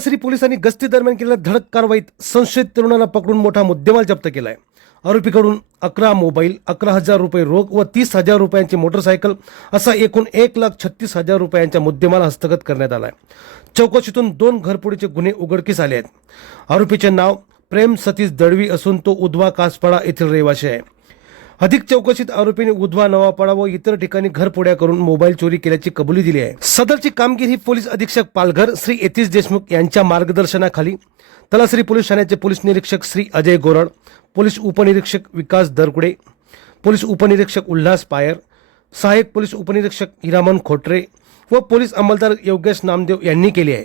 तलासरी पोलिसांनी गस्ती दरम्यान केलेल्या धडक कारवाईत संशयित तरुणाला पकडून मोठा मुद्देमाल जप्त केलाय. आरोपीकडून अकरा मोबाईल अकरा हजार रुपये रोख व तीस हजार रुपयांची मोटरसायकल असा एकूण एक लाख छत्तीस हजार रुपयांच्या मुद्देमाल हस्तगत करण्यात आलाय. चौकशीतून दोन घरफोडीचे गुन्हे उघडकीस आले आहेत. आरोपीचे नाव प्रेम सतीश दळवी असून तो उधवा कासपाडा येथील रहिवासी आहे. अधिक चौकशीत आरोपीने उधवा नवापाडा व इतर ठिकाणी घरपोड्या करून मोबाईल चोरी केल्याची कबुली दिली आहे. सदरची कामगिरी पोलीस अधीक्षक पालघर श्री यतीश देशमुख यांच्या मार्गदर्शनाखाली. तलासरी पोलीस ठाण्याचे पोलीस निरीक्षक श्री अजय गोरड पोलीस उपनिरीक्षक विकास दरकुडे पोलीस उपनिरीक्षक उल्हास पायर सहाय्यक पोलीस उपनिरीक्षक हिरामन खोटरे व पोलीस अंमलदार योगेश नामदेव यांनी केली आहे.